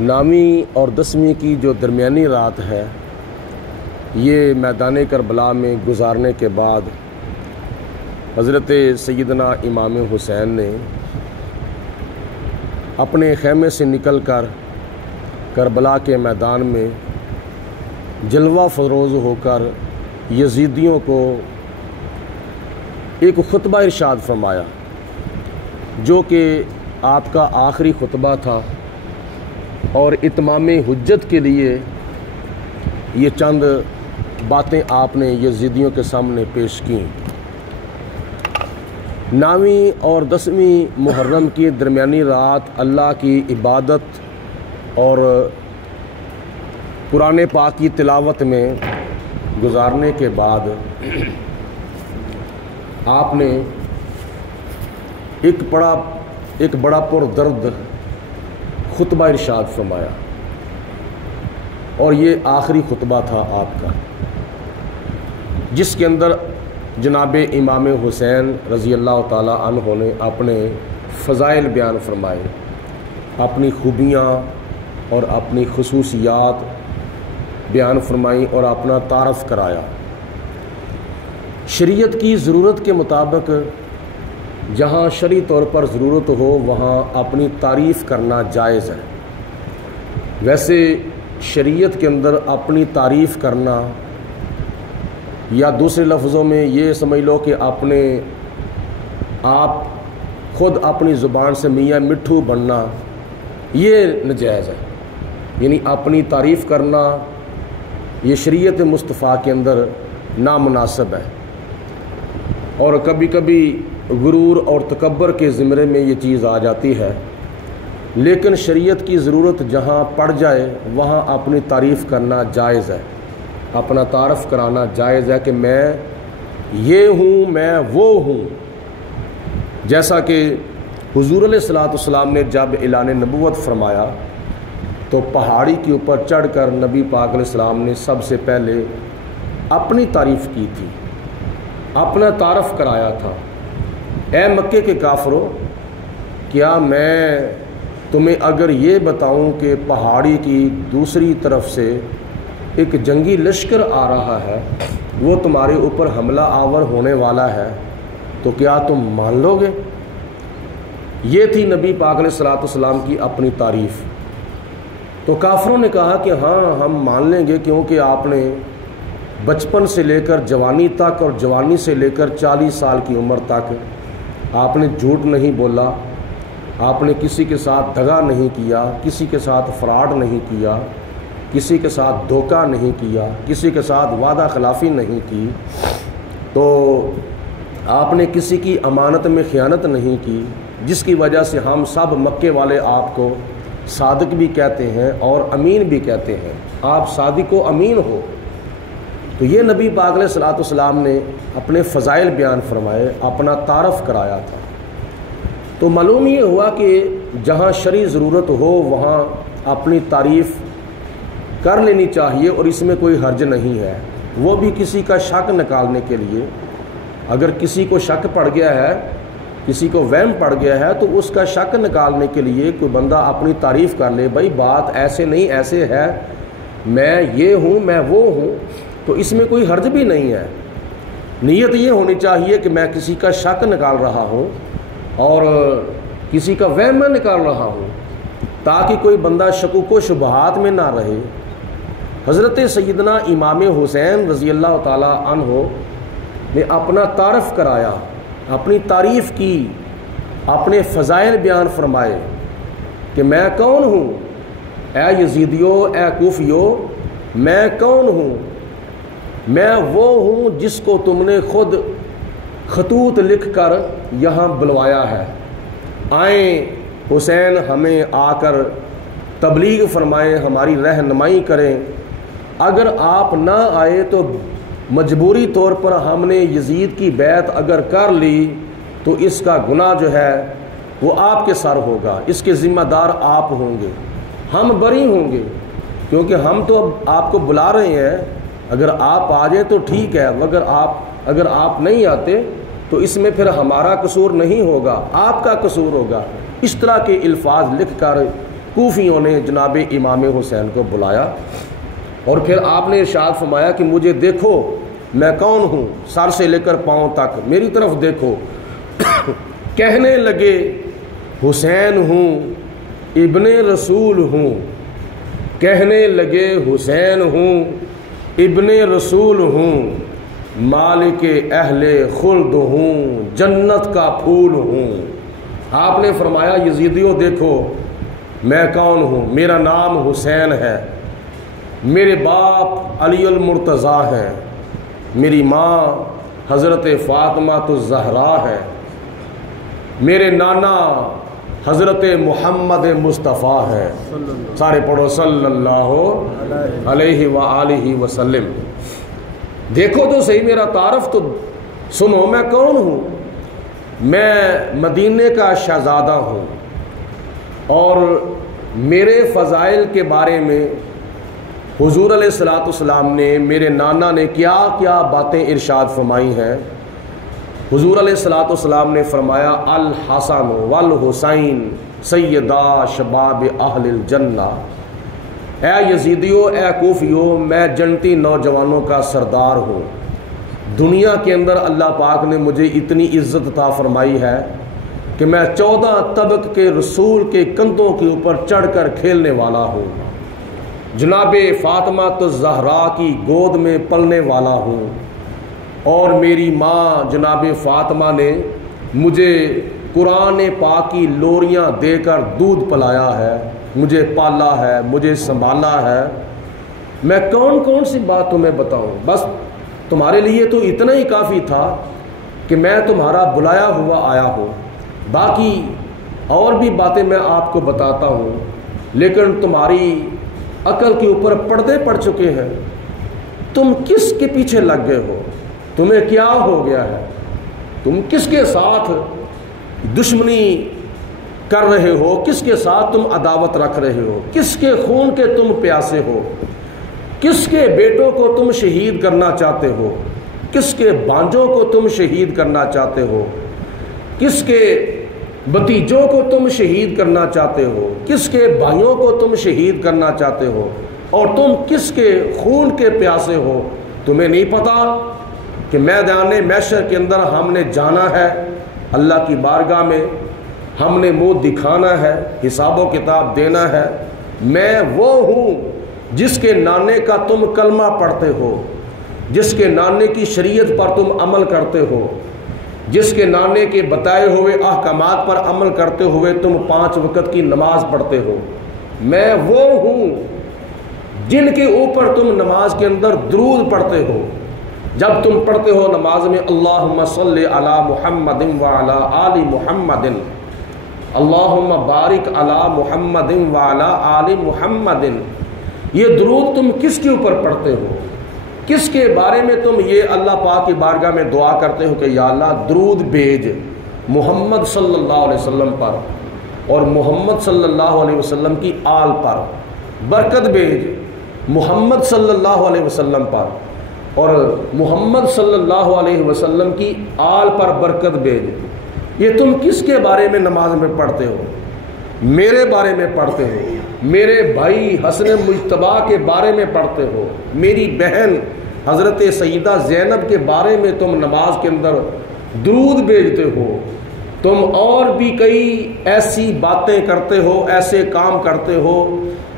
9ویں اور 10ویں کی جو درمیانی رات ہے یہ میدان کربلا میں گزارنے کے بعد حضرت سیدنا امام حسین نے اپنے خیمے سے نکل کر کربلا کے میدان میں جلوہ فروز ہو کر یزیدیوں کو ایک خطبہ ارشاد فرمایا جو کہ آپ کا آخری خطبہ تھا، اور اتمام حجت کے لیے یہ چند باتیں آپ نے یزیدیوں کے سامنے پیش کیں۔ 9ویں اور 10ویں محرم کی درمیانی رات اللہ کی عبادت اور قرآن پاک کی تلاوت میں گزارنے کے بعد آپ نے ایک بڑا پردرد خطبہ ارشاد فرمایا، اور یہ آخری خطبہ تھا آپ کا، جس کے اندر جناب امام حسین رضی اللہ تعالی عنہ نے اپنے فضائل بیان فرمائے، اپنی خوبیاں اور اپنی خصوصیات بیان فرمائیں اور اپنا تعارف کرایا۔ شریعت کی ضرورت کے مطابق جہاں شرعی طور پر ضرورت ہو وہاں اپنی تعریف کرنا جائز ہے۔ ویسے شریعت کے اندر اپنی تعریف کرنا، یا دوسرے لفظوں میں یہ سمجھ لو کہ آپ خود اپنی زبان سے میاں مٹھو بننا، یہ ناجائز ہے۔ یعنی اپنی تعریف کرنا یہ شریعت مصطفیٰ کے اندر نامناسب ہے، اور کبھی کبھی غرور اور تکبر کے زمرے میں یہ چیز آ جاتی ہے، لیکن شریعت کی ضرورت جہاں پڑ جائے وہاں اپنی تعریف کرنا جائز ہے، اپنا تعارف کرانا جائز ہے کہ میں یہ ہوں، میں وہ ہوں۔ جیسا کہ حضور علیہ الصلوۃ والسلام نے جب اعلان نبوت فرمایا تو پہاڑی کے اوپر چڑھ کر نبی پاک علیہ السلام نے سب سے پہلے اپنی تعریف کی تھی، اپنا تعارف کرایا تھا۔ اے مکے کے کافرو، کیا میں تمہیں اگر یہ بتاؤں کہ پہاڑی کی دوسری طرف سے ایک جنگی لشکر آ رہا ہے، وہ تمہارے اوپر حملہ آور ہونے والا ہے، تو کیا تم مان لو گے؟ یہ تھی نبی پاک علیہ الصلوۃ والسلام کی اپنی تعریف۔ تو کافروں نے کہا کہ ہاں ہم مان لیں گے، کیونکہ آپ نے بچپن سے لے کر جوانی تک اور جوانی سے لے کر 40 سال کی عمر تک آپ نے جھوٹ نہیں بولا، آپ نے کسی کے ساتھ دغا نہیں کیا، کسی کے ساتھ فراڈ نہیں کیا، کسی کے ساتھ دھوکہ نہیں کیا، کسی کے ساتھ وعدہ خلافی نہیں کی، تو آپ نے کسی کی امانت میں خیانت نہیں کی، جس کی وجہ سے ہم سب مکے والے آپ کو صادق بھی کہتے ہیں اور امین بھی کہتے ہیں۔ آپ صادق و امین ہو۔ تو یہ نبی پاک علیہ الصلوۃ والسلام نے اپنے فضائل بیان فرمائے، اپنا تعارف کرایا تھا۔ تو معلوم یہ ہوا کہ جہاں شرعی ضرورت ہو وہاں اپنی تعریف کر لینی چاہیے، اور اس میں کوئی حرج نہیں ہے، وہ بھی کسی کا شک نکالنے کے لیے۔ اگر کسی کو شک پڑ گیا ہے، کسی کو وہم پڑ گیا ہے، تو اس کا شک نکالنے کے لیے کوئی بندہ اپنی تعریف کر لے، بھائی بات ایسے نہیں ایسے ہے، میں یہ ہوں، میں وہ ہوں، تو اس میں کوئی حرج بھی نہیں ہے۔ نیت یہ ہونی چاہیے کہ میں کسی کا شک نکال رہا ہوں اور کسی کا وہم میں نکال رہا ہوں، تاکہ کوئی بندہ شکوک و شبہات میں نہ رہے۔ حضرت سیدنا امام حسین رضی اللہ تعالی عنہ نے اپنا تعارف کرایا، اپنی تعریف کی، اپنے فضائل بیان فرمائے کہ میں کون ہوں، اے یزیدیو، اے کوفیو، میں کون ہوں؟ میں وہ ہوں جس کو تم نے خود خطوط لکھ کر یہاں بلوایا ہے، آئیں حسین ہمیں آ کر تبلیغ فرمائیں، ہماری رہنمائی کریں۔ اگر آپ نہ آئے تو مجبوری طور پر ہم نے یزید کی بیعت اگر کر لی تو اس کا گناہ جو ہے وہ آپ کے سر ہوگا، اس کے ذمہ دار آپ ہوں گے، ہم بری ہوں گے، کیونکہ ہم تو اب آپ کو بلا رہے ہیں۔ اگر آپ آ جائیں تو ٹھیک ہے، اگر آپ نہیں آتے تو اس میں پھر ہمارا قصور نہیں ہوگا، آپ کا قصور ہوگا۔ اس طرح کے الفاظ لکھ کر کوفیوں نے جناب امام حسین کو بلایا اور پھر آپ نے ارشاد فرمایا کہ مجھے دیکھو میں کون ہوں، سر سے لے کر پاؤں تک میری طرف دیکھو۔ کہنے لگے حسین ہوں ابن رسول ہوں، کہنے لگے حسین ہوں ابن رسول ہوں، مالک اہل خلد ہوں، جنت کا پھول ہوں۔ آپ نے فرمایا یزیدیوں دیکھو میں کون ہوں، میرا نام حسین ہے، میرے باپ علی المرتضیٰ ہیں، میری ماں حضرت فاطمہ الزہرا ہے، میرے نانا حضرت محمد مصطفیٰ ہیں۔ سارے پڑھو صلی اللہ علیہ وآلہ وسلم۔ دیکھو تو صحیح میرا تعارف تو سنو، میں کون ہوں؟ میں مدینے کا شہزادہ ہوں، اور میرے فضائل کے بارے میں حضور علیہ الصلوۃ والسلام نے، میرے نانا نے کیا کیا باتیں ارشاد فرمائی ہیں۔ حضور علیہ الصلوۃ والسلام نے فرمایا الحسن والحسین سیدا شباب اہل الجنہ۔ اے یزیدیو، اے کوفیو، میں جنتی نوجوانوں کا سردار ہوں۔ دنیا کے اندر اللہ پاک نے مجھے اتنی عزت عطا فرمائی ہے کہ میں 14 طبق کے رسول کے کندھوں کے اوپر چڑھ کر کھیلنے والا ہوں، جناب فاطمہ الزہرا کی گود میں پلنے والا ہوں، اور میری ماں جناب فاطمہ نے مجھے قرآن پاک کی لوریاں دے کر دودھ پلایا ہے، مجھے پالا ہے، مجھے سنبھالا ہے۔ میں کون کون سی بات تمہیں بتاؤں؟ بس تمہارے لیے تو اتنا ہی کافی تھا کہ میں تمہارا بلایا ہوا آیا ہوں، باقی اور بھی باتیں میں آپ کو بتاتا ہوں، لیکن تمہاری عقل کے اوپر پردے پڑ چکے ہیں۔ تم کس کے پیچھے لگ گئے ہو؟ تمہیں کیا ہو گیا ہے؟ تم کس کے ساتھ دشمنی کر رہے ہو؟ کس کے ساتھ تم عداوت رکھ رہے ہو؟ کس کے خون کے تم پیاسے ہو؟ کس کے بیٹوں کو تم شہید کرنا چاہتے ہو؟ کس کے بانجوں کو تم شہید کرنا چاہتے ہو؟ کس کے بھتیجوں کو تم شہید کرنا چاہتے ہو؟ کس کے بھائیوں کو تم شہید کرنا چاہتے ہو؟ اور تم کس کے خون کے پیاسے ہو؟ تمہیں نہیں پتا کہ میدان محشر کے اندر ہم نے جانا ہے، اللہ کی بارگاہ میں ہم نے منہ دکھانا ہے، حساب و کتاب دینا ہے۔ میں وہ ہوں جس کے نانے کا تم کلمہ پڑھتے ہو، جس کے نانے کی شریعت پر تم عمل کرتے ہو، جس کے نانے کے بتائے ہوئے احکامات پر عمل کرتے ہوئے تم 5 وقت کی نماز پڑھتے ہو۔ میں وہ ہوں جن کے اوپر تم نماز کے اندر درود پڑھتے ہو۔ جب تم پڑھتے ہو نماز میں اللہم صلی علی محمد وعلی آل محمد، اللہم بارک علی محمد وعلی آل محمد، یہ درود تم کس کے اوپر پڑھتے ہو؟ کس کے بارے میں تم یہ اللہ پاک کی بارگاہ میں دعا کرتے ہو کہ یا اللہ درود بھیج محمد صلی اللہ علیہ وسلم پر اور محمد صلی اللہ علیہ وسلم کی آل پر، برکت بھیج محمد صلی اللہ علیہ وسلم پر اور محمد صلی اللہ علیہ وسلم کی آل پر برکت بھیج۔ یہ تم کس کے بارے میں نماز میں پڑھتے ہو؟ میرے بارے میں پڑھتے ہو، میرے بھائی حسن مجتبیٰ کے بارے میں پڑھتے ہو، میری بہن حضرت سیدہ زینب کے بارے میں تم نماز کے اندر درود بھیجتے ہو۔ تم اور بھی کئی ایسی باتیں کرتے ہو، ایسے کام کرتے ہو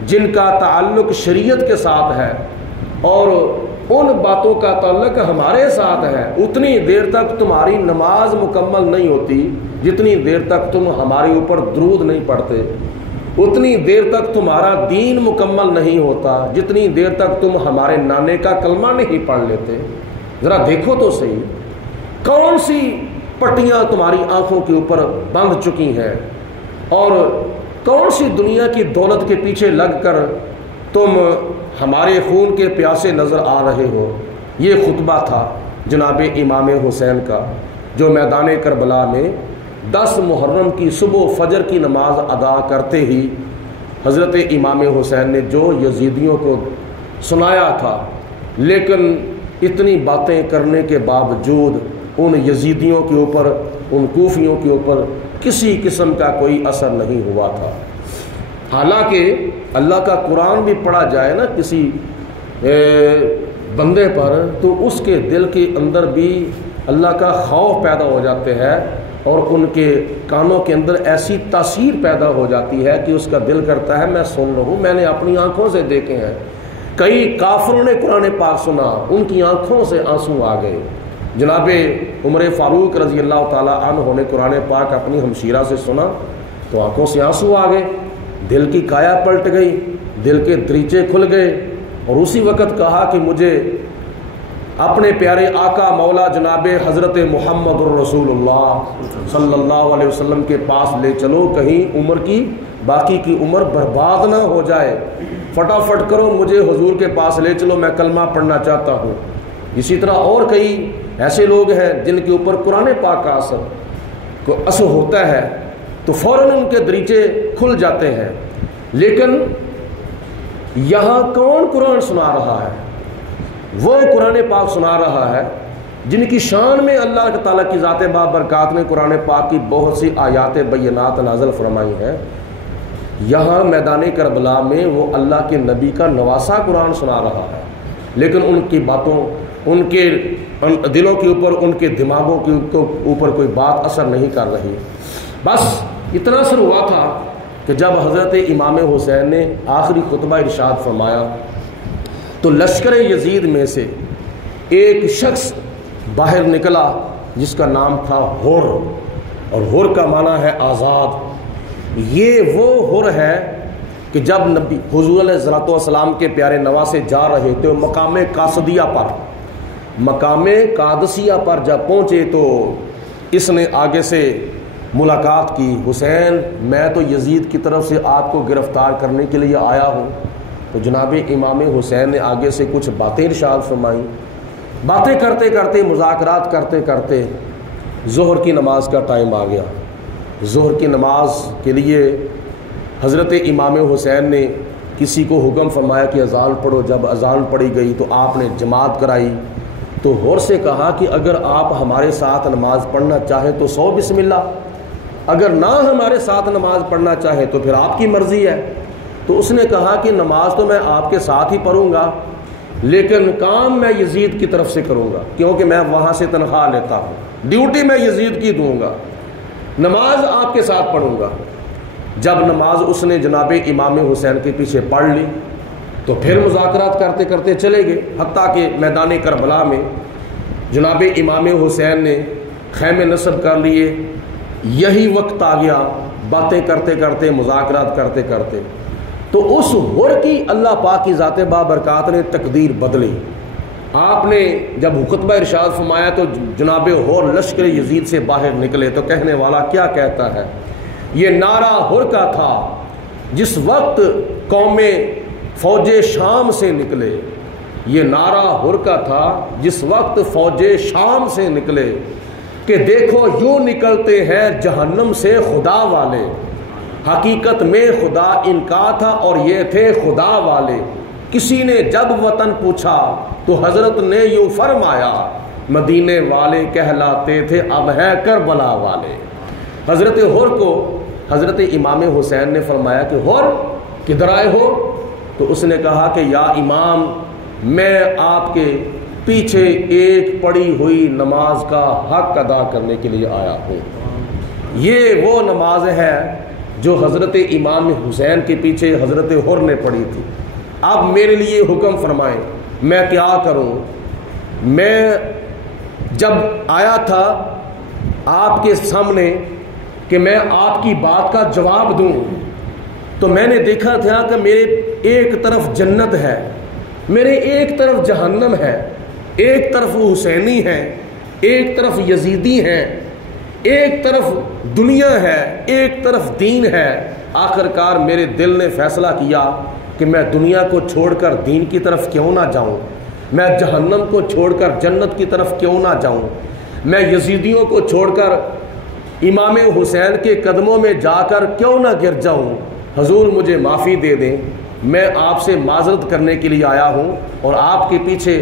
جن کا تعلق شریعت کے ساتھ ہے، اور ان باتوں کا تعلق ہمارے ساتھ ہے۔ اتنی دیر تک تمہاری نماز مکمل نہیں ہوتی جتنی دیر تک تم ہمارے اوپر درود نہیں پڑھتے، اتنی دیر تک تمہارا دین مکمل نہیں ہوتا جتنی دیر تک تم ہمارے نانے کا کلمہ نہیں پڑھ لیتے۔ ذرا دیکھو تو صحیح، کون سی پٹیاں تمہاری آنکھوں کے اوپر بندھ چکی ہیں، اور کون سی دنیا کی دولت کے پیچھے لگ کر تم ہمارے خون کے پیاسے نظر آ رہے ہو۔ یہ خطبہ تھا جناب امام حسین کا، جو میدان کربلا میں 10 محرم کی صبح فجر کی نماز ادا کرتے ہی حضرت امام حسین نے جو یزیدیوں کو سنایا تھا، لیکن اتنی باتیں کرنے کے باوجود ان یزیدیوں کے اوپر، ان کوفیوں کے اوپر کسی قسم کا کوئی اثر نہیں ہوا تھا۔ حالانکہ اللہ کا قرآن بھی پڑھا جائے نا کسی بندے پر تو اس کے دل کے اندر بھی اللہ کا خوف پیدا ہو جاتے ہیں اور ان کے کانوں کے اندر ایسی تاثیر پیدا ہو جاتی ہے کہ اس کا دل کرتا ہے میں سن لوں. میں نے اپنی آنکھوں سے دیکھے ہیں کئی کافروں نے قرآن پاک سنا, ان کی آنکھوں سے آنسو آ گئے. جناب عمر فاروق رضی اللہ تعالیٰ عنہ نے قرآن پاک اپنی ہمشیرہ سے سنا تو آنکھوں سے آنسو آ گئے, دل کی کایا پلٹ گئی, دل کے دریچے کھل گئے, اور اسی وقت کہا کہ مجھے اپنے پیارے آقا مولا جناب حضرت محمد الرسول اللہ صلی اللہ علیہ وسلم کے پاس لے چلو, کہیں عمر کی باقی کی عمر برباد نہ ہو جائے, فٹافٹ کرو مجھے حضور کے پاس لے چلو, میں کلمہ پڑھنا چاہتا ہوں. اسی طرح اور کئی ایسے لوگ ہیں جن کے اوپر قرآن پاک کا اثر ہوتا ہے تو فوراً ان کے دریچے کھل جاتے ہیں. لیکن یہاں کون قرآن سنا رہا ہے؟ وہ قرآن پاک سنا رہا ہے جن کی شان میں اللہ تعالیٰ کی ذات بابرکات نے قرآن پاک کی بہت سی آیات بینات نازل فرمائی ہیں. یہاں میدان کربلا میں وہ اللہ کے نبی کا نواسا قرآن سنا رہا ہے, لیکن ان کی باتوں, ان کے دلوں کے اوپر, ان کے دماغوں کے اوپر کوئی بات اثر نہیں کر رہی. بس اتنا اثر ہوا تھا کہ جب حضرت امام حسین نے آخری خطبہ ارشاد فرمایا تو لشکر یزید میں سے ایک شخص باہر نکلا جس کا نام تھا حر, اور حر کا معنی ہے آزاد. یہ وہ حر ہے کہ جب نبی حضور علیہ الصلوۃ والسلام کے پیارے نواسے جا رہے تھے مقام قادسیہ پر جب پہنچے تو اس نے آگے سے ملاقات کی, حسین میں تو یزید کی طرف سے آپ کو گرفتار کرنے کے لیے آیا ہوں. تو جناب امام حسین نے آگے سے کچھ باتیں ارشاد فرمائیں. باتیں کرتے کرتے, مذاکرات کرتے کرتے ظہر کی نماز کا ٹائم آ گیا. ظہر کی نماز کے لیے حضرت امام حسین نے کسی کو حکم فرمایا کہ اذان پڑھو. جب اذان پڑھی گئی تو آپ نے جماعت کرائی. تو حر سے کہا کہ اگر آپ ہمارے ساتھ نماز پڑھنا چاہیں تو 100 بسم اللہ, اگر نہ ہمارے ساتھ نماز پڑھنا چاہے تو پھر آپ کی مرضی ہے. تو اس نے کہا کہ نماز تو میں آپ کے ساتھ ہی پڑھوں گا, لیکن کام میں یزید کی طرف سے کروں گا, کیونکہ میں وہاں سے تنخواہ لیتا ہوں, ڈیوٹی میں یزید کی دوں گا, نماز آپ کے ساتھ پڑھوں گا. جب نماز اس نے جناب امام حسین کے پیچھے پڑھ لی تو پھر مذاکرات کرتے کرتے چلے گئے, حتیٰ کہ میدان کربلا میں جناب امام حسین نے خیمے نصب کر لیے. یہی وقت آ گیا, باتیں کرتے کرتے, مذاکرات کرتے کرتے, تو اس حر کی اللہ پاک کی ذات بابرکات نے تقدیر بدلی. آپ نے جب خطبہ ارشاد فرمایا تو جناب حر لشکر یزید سے باہر نکلے تو کہنے والا کیا کہتا ہے, یہ نعرہ حر کا تھا جس وقت قوم فوج شام سے نکلے. یہ نعرہ حر کا تھا جس وقت فوج شام سے نکلے کہ دیکھو یوں نکلتے ہیں جہنم سے خدا والے, حقیقت میں خدا ان کا تھا اور یہ تھے خدا والے. کسی نے جب وطن پوچھا تو حضرت نے یوں فرمایا, مدینے والے کہلاتے تھے اب ہے کربلا والے. حضرت حر کو حضرت امام حسین نے فرمایا کہ حر کدھر آئے ہو؟ تو اس نے کہا کہ یا امام میں آپ کے پیچھے ایک پڑھی ہوئی نماز کا حق ادا کرنے کے لیے آیا ہوں. یہ وہ نماز ہے جو حضرت امام حسین کے پیچھے حضرت حر نے پڑھی تھی. اب میرے لیے حکم فرمائیں میں کیا کروں. میں جب آیا تھا آپ کے سامنے کہ میں آپ کی بات کا جواب دوں تو میں نے دیکھا تھا کہ میرے ایک طرف جنت ہے, میرے ایک طرف جہنم ہے, ایک طرف حسینی ہیں, ایک طرف یزیدی ہیں, ایک طرف دنیا ہے, ایک طرف دین ہے. آخرکار میرے دل نے فیصلہ کیا کہ میں دنیا کو چھوڑ کر دین کی طرف کیوں نہ جاؤں, میں جہنم کو چھوڑ کر جنت کی طرف کیوں نہ جاؤں, میں یزیدیوں کو چھوڑ کر امام حسین کے قدموں میں جا کر کیوں نہ گر جاؤں. حضور مجھے معافی دے دیں, میں آپ سے معذرت کرنے کے لیے آیا ہوں اور آپ کے پیچھے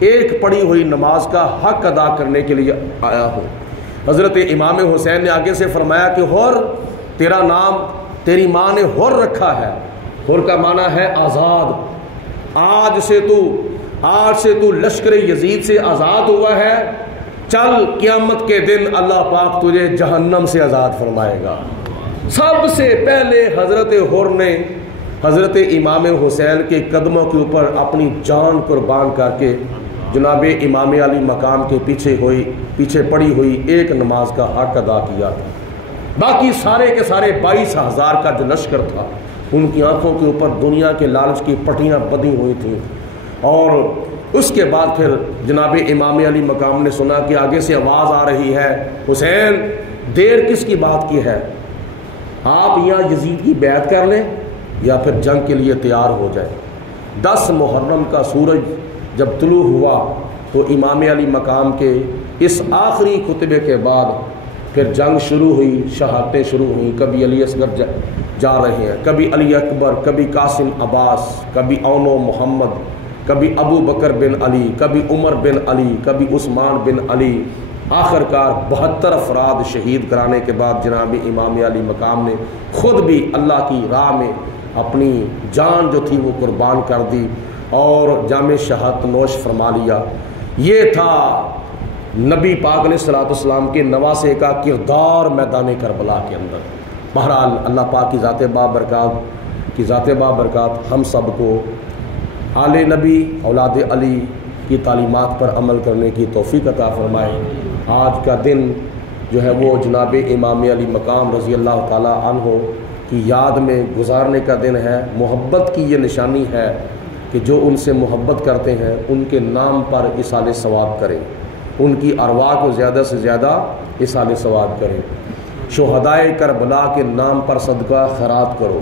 ایک پڑھی ہوئی نماز کا حق ادا کرنے کے لیے آیا ہوں. حضرت امام حسین نے آگے سے فرمایا کہ حر تیرا نام تیری ماں نے حر رکھا ہے، حر کا معنی ہے آزاد، آج سے تو لشکر یزید سے آزاد ہوا ہے، چل قیامت کے دن اللہ پاک تجھے جہنم سے آزاد فرمائے گا۔ سب سے پہلے حضرت حر نے حضرت امام حسین کے قدموں کے اوپر اپنی جان قربان کر کے جناب امام علی مقام کے پیچھے پڑی ہوئی ایک نماز کا حق ادا کیا تھا۔ باقی سارے کے سارے 22,000 کا جو لشکر تھا، ان کی آنکھوں کے اوپر دنیا کے لالچ کی پٹیاں بندھی ہوئی تھیں، اور اس کے بعد پھر جناب امام علی مقام نے سنا کہ آگے سے آواز آ رہی ہے، حسین دیر کس کی بات کی ہے، آپ یہاں یزید کی بیعت کر لیں یا پھر جنگ کے لیے تیار ہو جائے۔ 10 محرم کا سورج جب طلوع ہوا تو امام علی مقام کے اس آخری خطبے کے بعد پھر جنگ شروع ہوئی، شہادتیں شروع ہوئیں۔ کبھی علی اصغر جا رہے ہیں، کبھی علی اکبر، کبھی قاسم عباس، کبھی اون و محمد، کبھی ابو بکر بن علی، کبھی عمر بن علی، کبھی عثمان بن علی۔ آخر کار 72 افراد شہید کرانے کے بعد جناب امام علی مقام نے خود بھی اللہ کی راہ میں اپنی جان جو تھی وہ قربان کر دی اور جام شہادت نوش فرما لیا۔ یہ تھا نبی پاک علیہ الصلوۃ والسلام کے نواسے کا کردار میدان کربلا کے اندر۔ بہرحال اللہ پاک کی ذات بابرکات ہم سب کو آل نبی اولاد علی کی تعلیمات پر عمل کرنے کی توفیق عطا فرمائے۔ آج کا دن جو ہے وہ جناب امام علی مقام رضی اللہ تعالی عنہ کی یاد میں گزارنے کا دن ہے۔ محبت کی یہ نشانی ہے کہ جو ان سے محبت کرتے ہیں ان کے نام پر اصال ثواب کریں، ان کی ارواح کو زیادہ سے زیادہ اصال ثواب کریں، شہدائے کربلا کے نام پر صدقہ خیرات کرو،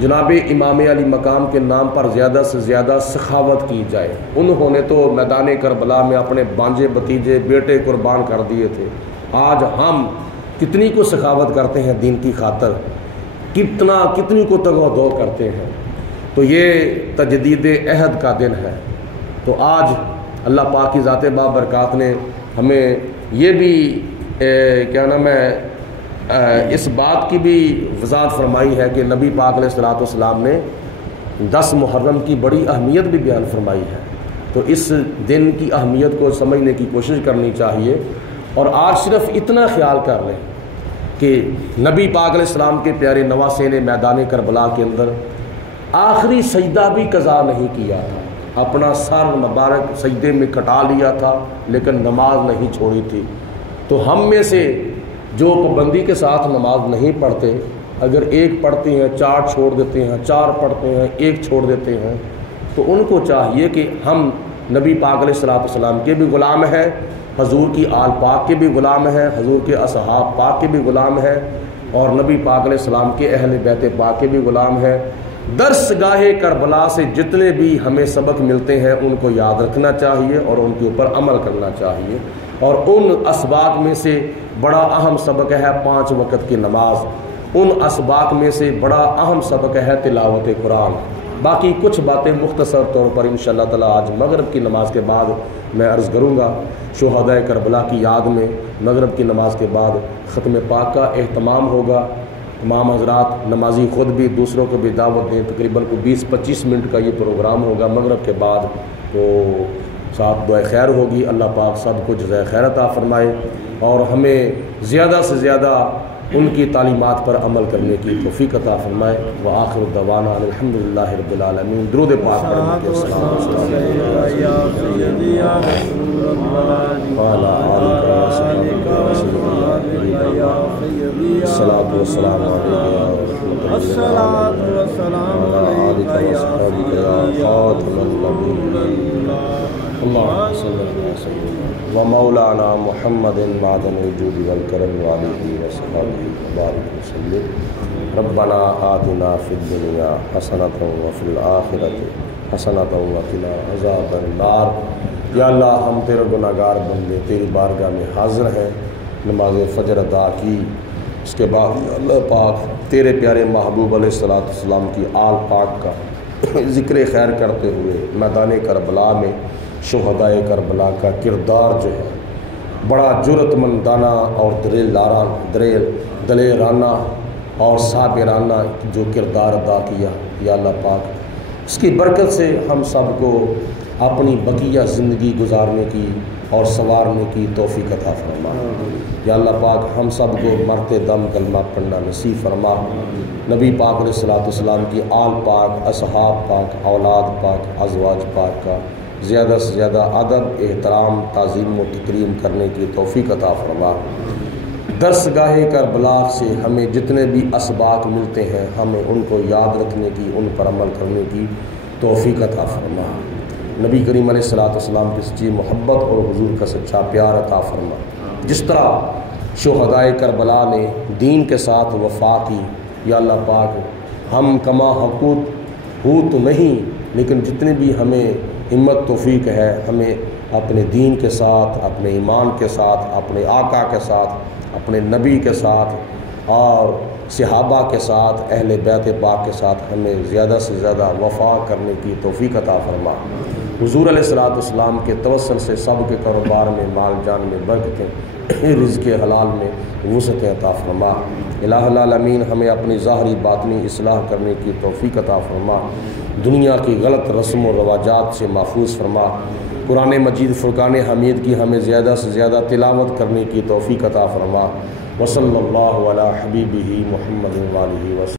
جناب امام علی مقام کے نام پر زیادہ سے زیادہ سخاوت کی جائے۔ انہوں نے تو میدان کربلا میں اپنے بانجے بتیجے بیٹے قربان کر دیے تھے، آج ہم کتنی کو سخاوت کرتے ہیں دین کی خاطر، کتنی کو تگ و دو کرتے ہیں۔ تو یہ تجدید عہد کا دن ہے۔ تو آج اللہ پاک کی ذات بابرکات نے ہمیں یہ بھی کیا نام ہے اس بات کی بھی وضاحت فرمائی ہے کہ نبی پاک علیہ الصلوۃ والسلام نے 10 محرم کی بڑی اہمیت بھی بیان فرمائی ہے۔ تو اس دن کی اہمیت کو سمجھنے کی کوشش کرنی چاہیے، اور آج صرف اتنا خیال کر لیں کہ نبی پاک علیہ السلام کے پیارے نواسے نے میدان کربلا کے اندر آخری سجدہ بھی قضا نہیں کیا تھا، اپنا سر مبارک سجدے میں کٹا لیا تھا لیکن نماز نہیں چھوڑی تھی۔ تو ہم میں سے جو پابندی کے ساتھ نماز نہیں پڑھتے، اگر ایک پڑھتے ہیں 4 چھوڑ دیتے ہیں، 4 پڑھتے ہیں 1 چھوڑ دیتے ہیں، تو ان کو چاہیے کہ ہم نبی پاک علیہ الصلوۃ والسلام کے بھی غلام ہیں، حضور کی آل پاک کے بھی غلام ہیں، حضور کے اصحاب پاک کے بھی غلام ہیں، اور نبی پاک علیہ السلام کے اہل بیت پاک کے بھی غلام ہیں۔ درس گاہ کربلا سے جتنے بھی ہمیں سبق ملتے ہیں ان کو یاد رکھنا چاہیے اور ان کے اوپر عمل کرنا چاہیے، اور ان اسباق میں سے بڑا اہم سبق ہے 5 وقت کی نماز، ان اسباق میں سے بڑا اہم سبق ہے تلاوت قرآن۔ باقی کچھ باتیں مختصر طور پر انشاءاللہ تعالی آج مغرب کی نماز کے بعد میں عرض کروں گا۔ شہداء کربلا کی یاد میں مغرب کی نماز کے بعد ختم پاک کا اہتمام ہوگا۔ تمام حضرات نمازی خود بھی دوسروں کو بھی دعوت دیں، تقریباً 20-25 منٹ کا یہ پروگرام ہوگا مغرب کے بعد، تو ساتھ دعائے خیر ہوگی۔ اللہ پاک سب کو جزائے خیر عطا فرمائے اور ہمیں زیادہ سے زیادہ ان کی تعلیمات پر عمل کرنے کی توفیق عطا فرمائے۔ وآخر دعوانا الحمدللہ رب العالمین۔ درود پاک پڑھنے کے الصلاۃ والسلام اللهم صل على سيدنا ومولانا محمد معدن الجود والكرم وعليه وصحبه وبارك وسلم۔ ربنا آتنا في الدنيا حسنة وفي الآخرة حسنة وقنا عذاب النار۔ یا اللہ ہم تیرے گناہگار بندے تیری بارگاہ میں حاضر ہیں، نماز فجر ادا کی، اس کے بعد اللہ پاک تیرے پیارے محبوب علیہ الصلوۃ والسلام کی آل پاک کا ذکر خیر کرتے ہوئے میدان کربلا میں شہدائے کربلا کا کردار جو ہے بڑا جرأت مندانہ اور دلیرانہ اور صابرانہ جو کردار ادا کیا، یا اللہ پاک اس کی برکت سے ہم سب کو اپنی بقیہ زندگی گزارنے کی اور سنوارنے کی توفیق عطا فرما۔ یا اللہ پاک ہم سب کو مرتے دم کلمہ پڑھنا نصیب فرما۔ نبی پاک علیہ الصلوۃ والسلام کی آل پاک، اصحاب پاک، اولاد پاک، ازواج پاک کا زیادہ سے زیادہ ادب، احترام، تعظیم و تکریم کرنے کی توفیق عطا فرما۔ درسگاہ کربلا سے ہمیں جتنے بھی اسباق ملتے ہیں ہمیں ان کو یاد رکھنے کی، ان پر عمل کرنے کی توفیق عطا فرما۔ نبی کریم علیہ الصلوۃ والسلام کی سچی محبت اور حضور کا سچا پیار عطا فرما۔ جس طرح شہدائے کربلا نے دین کے ساتھ وفا کی، یا اللہ پاک ہم کما حقوق ہو تو نہیں، لیکن جتنے بھی ہمیں ہمت توفیق ہے ہمیں اپنے دین کے ساتھ، اپنے ایمان کے ساتھ، اپنے آقا کے ساتھ، اپنے نبی کے ساتھ اور صحابہ کے ساتھ، اہل بیت پاک کے ساتھ ہمیں زیادہ سے زیادہ وفا کرنے کی توفیق عطا فرما۔ حضور علیہ الصلوۃ والسلام کے توسل سے سب کے کاروبار میں، مال جان میں برکتیں، رزق حلال میں وسعتیں عطا فرما۔ الہ العالمین ہمیں اپنی ظاہری باطنی اصلاح کرنے کی توفیق عطا فرما۔ دنیا کی غلط رسم و رواجات سے محفوظ فرما۔ قرآن مجید فرقان حمید کی ہمیں زیادہ سے زیادہ تلاوت کرنے کی توفیق عطا فرما۔ وصلی اللہ علی حبیبہ محمد وآلہ وسلم۔